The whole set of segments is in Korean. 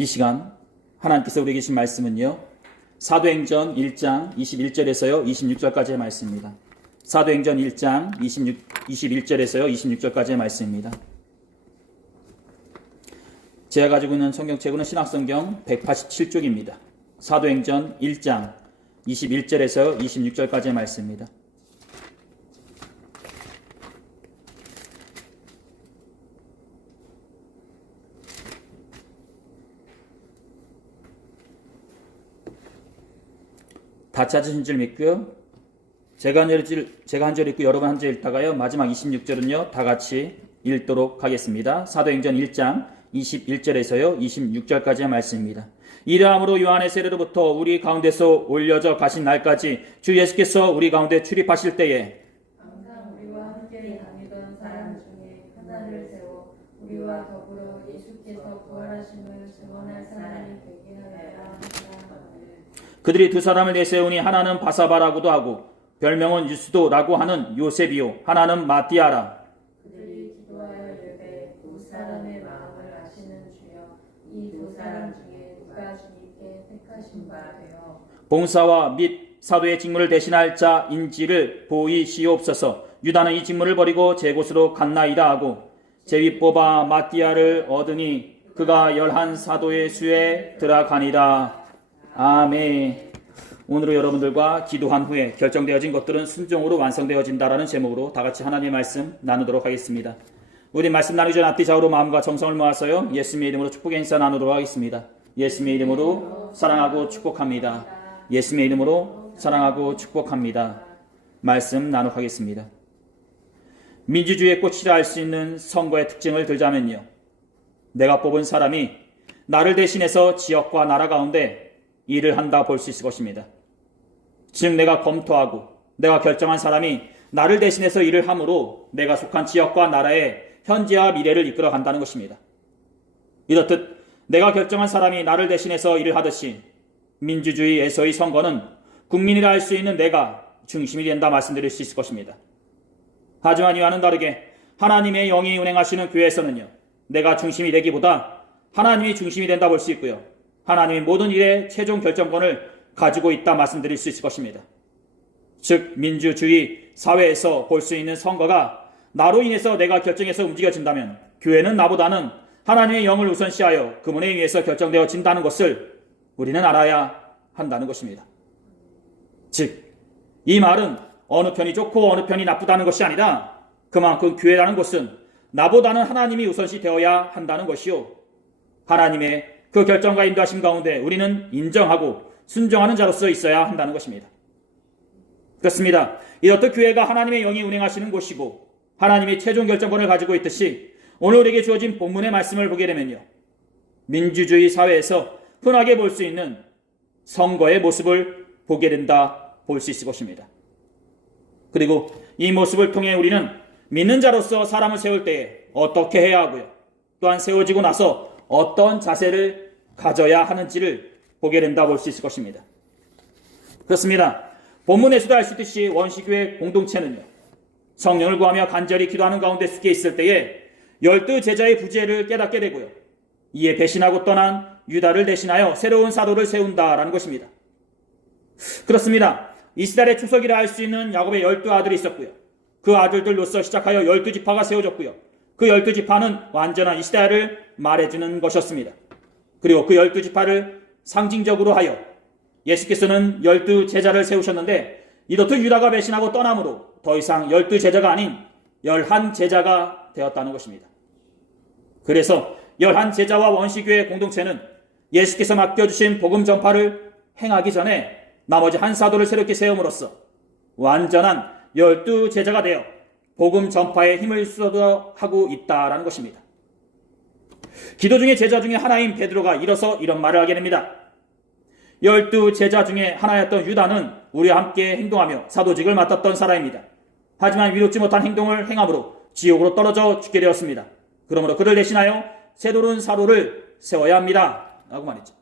이 시간 하나님께서 우리에게 주신 말씀은요, 사도행전 1장 21절에서요 26절까지의 말씀입니다. 사도행전 1장 21절에서요 26절까지의 말씀입니다. 제가 가지고 있는 성경책은 신약성경 187쪽입니다. 사도행전 1장 21절에서 26절까지의 말씀입니다. 다 찾으신 줄 믿고요. 제가 한 절 읽고 여러분 한 절 읽다가요, 마지막 26절은요 다 같이 읽도록 하겠습니다. 사도행전 1장 21절에서요 26절까지의 말씀입니다. 이러함으로 요한의 세례로부터 우리 가운데서 올려져 가신 날까지 주 예수께서 우리 가운데 출입하실 때에 항상 우리와 함께 다니던 사람 중에 하나를 세워 우리와 더불어 예수께서 부활하심을 증언할 사람이 되게 하여라 하라. 그들이 두 사람을 내세우니 하나는 바사바라고도 하고 별명은 유스도라고 하는 요셉이요 하나는 마띠아라. 그들이 기도하여 이르되 두 사람의 마음을 아시는 주여, 이 두 사람 중에 누가 주님께 택하신 바 되어 봉사와 및 사도의 직무를 대신할 자인지를 보이시옵소서. 유다는 이 직무를 버리고 제 곳으로 갔나이다 하고 제위 뽑아 마띠아를 얻으니 그가 11 사도의 수에 들어가니라. 아멘. 오늘은 여러분들과 기도한 후에 결정되어진 것들은 순종으로 완성되어진다라는 제목으로 다 같이 하나님의 말씀 나누도록 하겠습니다. 우리 말씀 나누기 전 앞뒤 좌우로 마음과 정성을 모아서요, 예수님의 이름으로 축복의 인사 나누도록 하겠습니다. 예수님의 이름으로 사랑하고 축복합니다. 예수님의 이름으로 사랑하고 축복합니다. 말씀 나누겠습니다. 민주주의의 꽃이라 할 수 있는 선거의 특징을 들자면요, 내가 뽑은 사람이 나를 대신해서 지역과 나라 가운데 일을 한다 볼 수 있을 것입니다. 즉 내가 검토하고 내가 결정한 사람이 나를 대신해서 일을 함으로 내가 속한 지역과 나라의 현재와 미래를 이끌어 간다는 것입니다. 이렇듯 내가 결정한 사람이 나를 대신해서 일을 하듯이 민주주의에서의 선거는 국민이라 할 수 있는 내가 중심이 된다 말씀드릴 수 있을 것입니다. 하지만 이와는 다르게 하나님의 영이 운행하시는 교회에서는요, 내가 중심이 되기보다 하나님이 중심이 된다 볼 수 있고요, 하나님이 모든 일의 최종 결정권을 가지고 있다 말씀드릴 수 있을 것입니다. 즉 민주주의 사회에서 볼 수 있는 선거가 나로 인해서 내가 결정해서 움직여진다면 교회는 나보다는 하나님의 영을 우선시하여 그분에 의해서 결정되어진다는 것을 우리는 알아야 한다는 것입니다. 즉 이 말은 어느 편이 좋고 어느 편이 나쁘다는 것이 아니라 그만큼 교회라는 것은 나보다는 하나님이 우선시 되어야 한다는 것이요, 하나님의 그 결정과 인도하심 가운데 우리는 인정하고 순종하는 자로서 있어야 한다는 것입니다. 그렇습니다. 이렇듯 교회가 하나님의 영이 운행하시는 곳이고 하나님이 최종 결정권을 가지고 있듯이 오늘 우리에게 주어진 본문의 말씀을 보게 되면요, 민주주의 사회에서 흔하게 볼 수 있는 선거의 모습을 보게 된다 볼 수 있을 것입니다. 그리고 이 모습을 통해 우리는 믿는 자로서 사람을 세울 때에 어떻게 해야 하고요, 또한 세워지고 나서 어떤 자세를 가져야 하는지를 보게 된다 볼 수 있을 것입니다. 그렇습니다. 본문에서도 알 수 있듯이 원시교회 공동체는요, 성령을 구하며 간절히 기도하는 가운데 숙여 있을 때에 12 제자의 부재를 깨닫게 되고요, 이에 배신하고 떠난 유다를 대신하여 새로운 사도를 세운다라는 것입니다. 그렇습니다. 이스라엘의 초석이라 할 수 있는 야곱의 12 아들이 있었고요, 그 아들들로서 시작하여 12지파가 세워졌고요, 그 12지파는 완전한 이스라엘을 말해주는 것이었습니다. 그리고 그 12지파를 상징적으로 하여 예수께서는 12 제자를 세우셨는데, 이렇듯 유다가 배신하고 떠남으로 더 이상 12 제자가 아닌 11 제자가 되었다는 것입니다. 그래서 11 제자와 원시교회 공동체는 예수께서 맡겨주신 복음 전파를 행하기 전에 나머지 한 사도를 새롭게 세움으로써 완전한 12 제자가 되어 복음 전파에 힘을 쏟아하고 있다라는 것입니다. 기도 중에 제자 중에 하나인 베드로가 일어서 이런 말을 하게 됩니다. 12 제자 중에 하나였던 유다는 우리와 함께 행동하며 사도직을 맡았던 사람입니다. 하지만 위롭지 못한 행동을 행함으로 지옥으로 떨어져 죽게 되었습니다. 그러므로 그를 대신하여 새로운 사도를 세워야 합니다 라고 말했죠.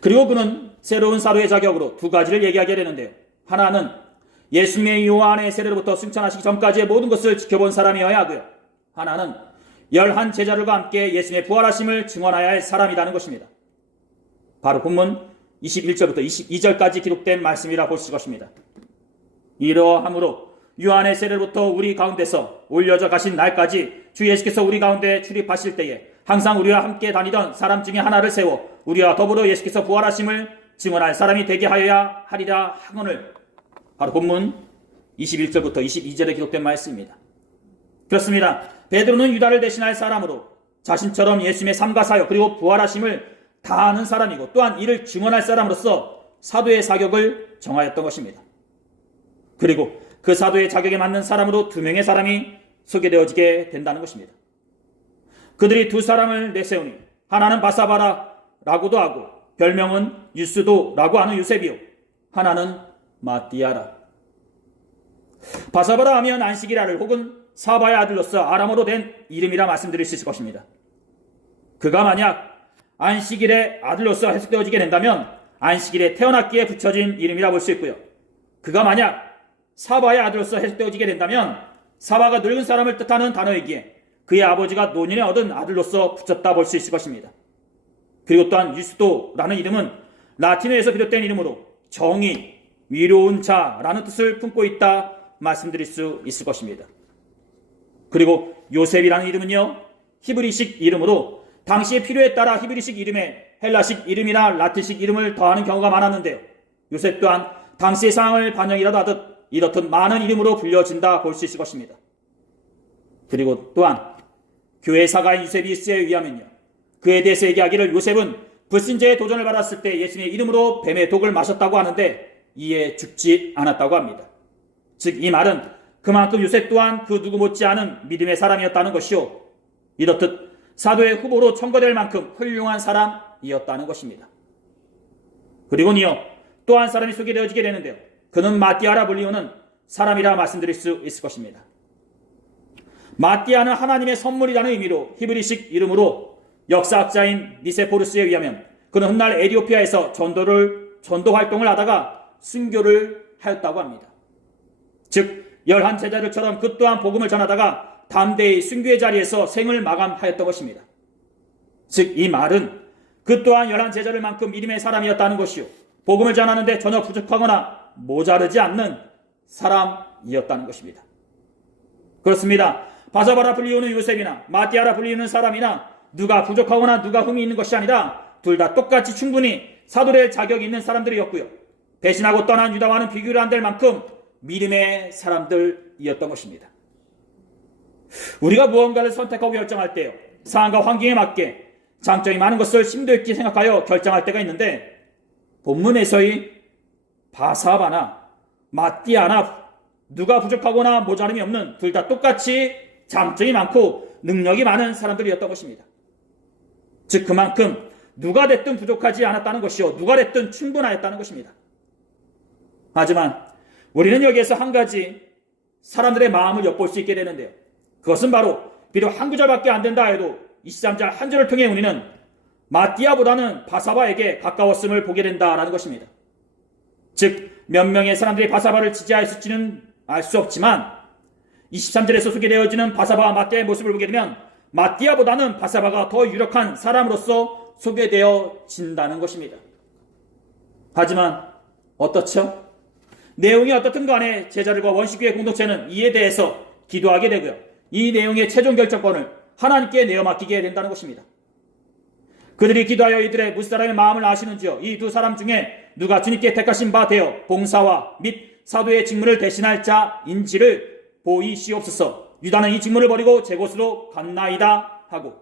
그리고 그는 새로운 사도의 자격으로 두 가지를 얘기하게 되는데요, 하나는 예수님의 요한의 세례로부터 승천하시기 전까지의 모든 것을 지켜본 사람이어야 하고요, 하나는 11 제자들과 함께 예수님의 부활하심을 증언하여야 할 사람이라는 것입니다. 바로 본문 21절부터 22절까지 기록된 말씀이라 볼 수 있을 것입니다. 이러함으로 요한의 세례로부터 우리 가운데서 올려져 가신 날까지 주 예수께서 우리 가운데 출입하실 때에 항상 우리와 함께 다니던 사람 중에 하나를 세워 우리와 더불어 예수께서 부활하심을 증언할 사람이 되게 하여야 하리라 하거늘. 바로 본문 21절부터 22절에 기록된 말씀입니다. 그렇습니다. 베드로는 유다를 대신할 사람으로 자신처럼 예수님의 삶과 사역 그리고 부활하심을 다 아는 사람이고 또한 이를 증언할 사람으로서 사도의 자격을 정하였던 것입니다. 그리고 그 사도의 자격에 맞는 사람으로 2명의 사람이 소개되어지게 된다는 것입니다. 그들이 2 사람을 내세우니 하나는 바사바라라고도 하고 별명은 유스도라고 하는 요셉이요 하나는 마띠아라. 바사바라 하면 안식이라를 혹은 사바의 아들로서 아람어로 된 이름이라 말씀드릴 수 있을 것입니다. 그가 만약 안식일의 아들로서 해석되어지게 된다면 안식일에 태어났기에 붙여진 이름이라 볼 수 있고요. 그가 만약 사바의 아들로서 해석되어지게 된다면 사바가 늙은 사람을 뜻하는 단어이기에 그의 아버지가 노년에 얻은 아들로서 붙였다 볼 수 있을 것입니다. 그리고 또한 유스도라는 이름은 라틴어에서 비롯된 이름으로 정의, 위로운 자라는 뜻을 품고 있다 말씀드릴 수 있을 것입니다. 그리고 요셉이라는 이름은요 히브리식 이름으로 당시의 필요에 따라 히브리식 이름에 헬라식 이름이나 라틴식 이름을 더하는 경우가 많았는데요. 요셉 또한 당시의 상황을 반영이라도 하듯 이렇듯 많은 이름으로 불려진다 볼 수 있을 것입니다. 그리고 또한 교회 사가인 유세비우스에 의하면요 그에 대해서 얘기하기를 요셉은 불신자의 도전을 받았을 때 예수님의 이름으로 뱀의 독을 마셨다고 하는데 이에 죽지 않았다고 합니다. 즉 이 말은 그만큼 요셉 또한 그 누구 못지않은 믿음의 사람이었다는 것이요 이렇듯 사도의 후보로 청거될 만큼 훌륭한 사람이었다는 것입니다. 그리고는요 또 한 사람이 소개되어지게 되는데요. 그는 마띠아라 불리우는 사람이라 말씀드릴 수 있을 것입니다. 마띠아는 하나님의 선물이라는 의미로 히브리식 이름으로 역사학자인 니세포르스에 의하면 그는 훗날 에티오피아에서 전도 활동을 하다가 순교를 하였다고 합니다. 즉 11 제자들처럼 그 또한 복음을 전하다가 담대히 순교의 자리에서 생을 마감하였던 것입니다. 즉 이 말은 그 또한 11 제자들만큼 믿음의 사람이었다는 것이요 복음을 전하는데 전혀 부족하거나 모자르지 않는 사람이었다는 것입니다. 그렇습니다. 바사바라 불리우는 요셉이나 마띠아라 불리우는 사람이나 누가 부족하거나 누가 흠이 있는 것이 아니라 둘 다 똑같이 충분히 사도될 자격이 있는 사람들이었고요. 배신하고 떠난 유다와는 비교를 안 될 만큼 믿음의 사람들이었던 것입니다. 우리가 무언가를 선택하고 결정할 때요. 상황과 환경에 맞게 장점이 많은 것을 심도 있게 생각하여 결정할 때가 있는데 본문에서의 바사바나 마띠아나 누가 부족하거나 모자름이 없는 둘 다 똑같이 장점이 많고 능력이 많은 사람들이었던 것입니다. 즉 그만큼 누가 됐든 부족하지 않았다는 것이요 누가 됐든 충분하였다는 것입니다. 하지만 우리는 여기에서 한 가지 사람들의 마음을 엿볼 수 있게 되는데요. 그것은 바로 비록 한 구절밖에 안 된다 해도 23절 한 절을 통해 우리는 마띠아보다는 바사바에게 가까웠음을 보게 된다라는 것입니다. 즉 몇 명의 사람들이 바사바를 지지하였을지는 알 수 없지만 23절에서 소개되어지는 바사바와 마띠아의 모습을 보게 되면 마띠아보다는 바사바가 더 유력한 사람으로서 소개되어진다는 것입니다. 하지만 어떻죠? 내용이 어떻든 간에 제자들과 원식교회 공동체는 이에 대해서 기도하게 되고요. 이 내용의 최종 결정권을 하나님께 내어 맡기게 된다는 것입니다. 그들이 기도하여 이들의 무사람의 마음을 아시는지요. 이 2 사람 중에 누가 주님께 택하신 바 되어 봉사와 및 사도의 직무를 대신할 자인지를 보이시옵소서. 유다는 이 직무를 버리고 제 곳으로 갔나이다 하고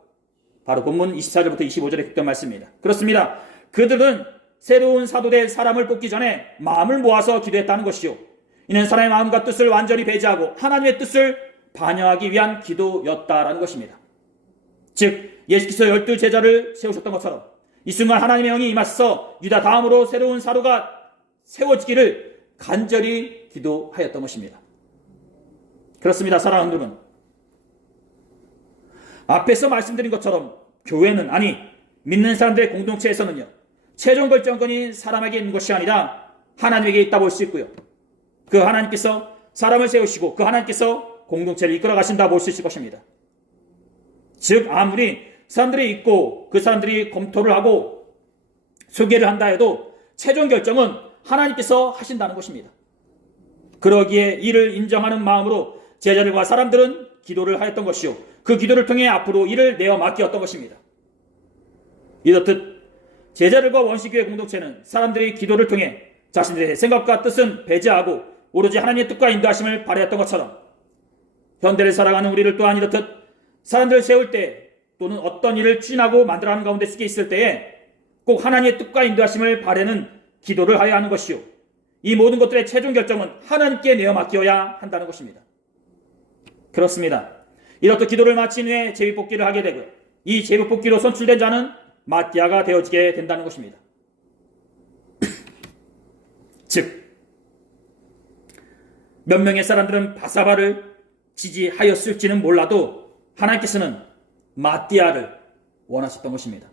바로 본문 24절부터 25절에 기록된 말씀입니다. 그렇습니다. 그들은 새로운 사도될 사람을 뽑기 전에 마음을 모아서 기도했다는 것이요. 이는 사람의 마음과 뜻을 완전히 배제하고 하나님의 뜻을 반영하기 위한 기도였다라는 것입니다. 즉 예수께서 12 제자를 세우셨던 것처럼 이 순간 하나님의 영이 임하셔서 유다 다음으로 새로운 사도가 세워지기를 간절히 기도하였던 것입니다. 그렇습니다. 사랑하는 여러분, 앞에서 말씀드린 것처럼 교회는 아니 믿는 사람들의 공동체에서는요 최종 결정권이 사람에게 있는 것이 아니라 하나님에게 있다 볼 수 있고요. 그 하나님께서 사람을 세우시고 그 하나님께서 공동체를 이끌어 가신다 볼 수 있을 것입니다. 즉 아무리 사람들이 있고 그 사람들이 검토를 하고 소개를 한다 해도 최종 결정은 하나님께서 하신다는 것입니다. 그러기에 이를 인정하는 마음으로 제자들과 사람들은 기도를 하였던 것이요, 그 기도를 통해 앞으로 이를 내어 맡겼던 것입니다. 이렇듯 제자들과 원시교회 공동체는 사람들이 기도를 통해 자신들의 생각과 뜻은 배제하고 오로지 하나님의 뜻과 인도하심을 발휘했던 것처럼 현대를 살아가는 우리를 또한 이렇듯 사람들을 세울 때 또는 어떤 일을 추진하고 만들어가는 가운데 쓰게 있을 때에 꼭 하나님의 뜻과 인도하심을 바라는 기도를 하여야 하는 것이요, 이 모든 것들의 최종 결정은 하나님께 내어 맡겨야 한다는 것입니다. 그렇습니다. 이렇듯 기도를 마친 후에 제비뽑기를 하게 되고요, 이 제비뽑기로 선출된 자는 마띠아가 되어지게 된다는 것입니다. 즉 몇 명의 사람들은 바사바를 지지하였을지는 몰라도 하나님께서는 마띠아를 원하셨던 것입니다.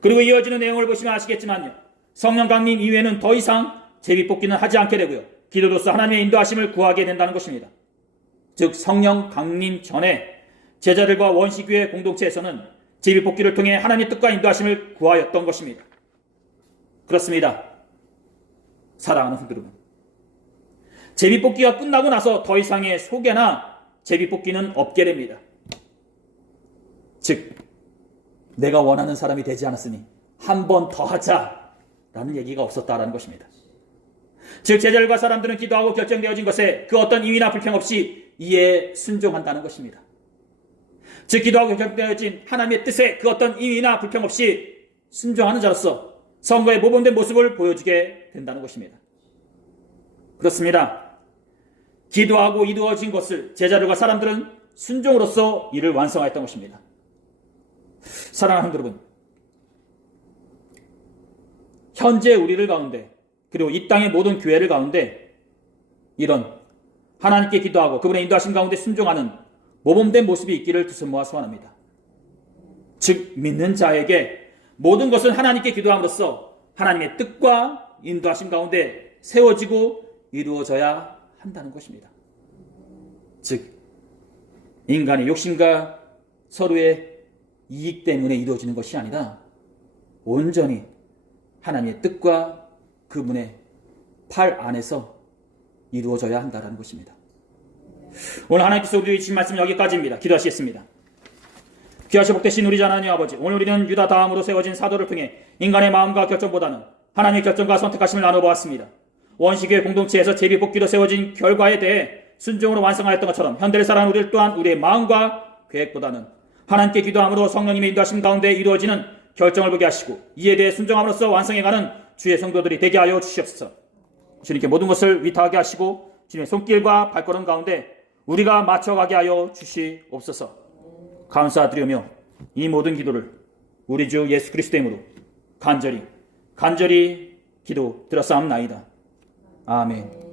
그리고 이어지는 내용을 보시면 아시겠지만요, 성령 강림 이후에는 더 이상 제비뽑기는 하지 않게 되고요, 기도로서 하나님의 인도하심을 구하게 된다는 것입니다. 즉 성령 강림 전에 제자들과 원시교회 공동체에서는 제비뽑기를 통해 하나님의 뜻과 인도하심을 구하였던 것입니다. 그렇습니다. 사랑하는 성도 여러분, 제비뽑기가 끝나고 나서 더 이상의 소개나 제비뽑기는 없게 됩니다. 즉 내가 원하는 사람이 되지 않았으니 한 번 더 하자라는 얘기가 없었다라는 것입니다. 즉 제자들과 사람들은 기도하고 결정되어진 것에 그 어떤 이의나 불평 없이 이에 순종한다는 것입니다. 즉 기도하고 결정되어진 하나님의 뜻에 그 어떤 이의나 불평 없이 순종하는 자로서 선거의 모범된 모습을 보여주게 된다는 것입니다. 그렇습니다. 기도하고 이루어진 것을 제자들과 사람들은 순종으로써 이를 완성하였던 것입니다. 사랑하는 여러분, 현재 우리를 가운데 그리고 이 땅의 모든 교회를 가운데 이런 하나님께 기도하고 그분의 인도하심 가운데 순종하는 모범된 모습이 있기를 두 손 모아 소원합니다. 즉 믿는 자에게 모든 것은 하나님께 기도함으로써 하나님의 뜻과 인도하심 가운데 세워지고 이루어져야 한다는 것입니다. 즉 인간의 욕심과 서로의 이익 때문에 이루어지는 것이 아니라 온전히 하나님의 뜻과 그분의 팔 안에서 이루어져야 한다는 것입니다. 오늘 하나님께서 우리에게 주신 말씀은 여기까지입니다. 기도하시겠습니다. 귀하시 복되신 우리 하나님 아버지, 오늘 우리는 유다 다음으로 세워진 사도를 통해 인간의 마음과 결정보다는 하나님의 결정과 선택하심을 나눠보았습니다. 원시교회 공동체에서 제비뽑기로 세워진 결과에 대해 순종으로 완성하였던 것처럼 현대를 살아가는 우리를 또한 우리의 마음과 계획보다는 하나님께 기도함으로 성령님의 인도하심 가운데 이루어지는 결정을 보게 하시고 이에 대해 순종함으로써 완성해가는 주의 성도들이 되게 하여 주시옵소서. 주님께 모든 것을 위탁하게 하시고 주님의 손길과 발걸음 가운데 우리가 맞춰가게 하여 주시옵소서. 감사드리며 이 모든 기도를 우리 주 예수 그리스도의 이름으로 간절히 기도 드렸사옵나이다. 아멘.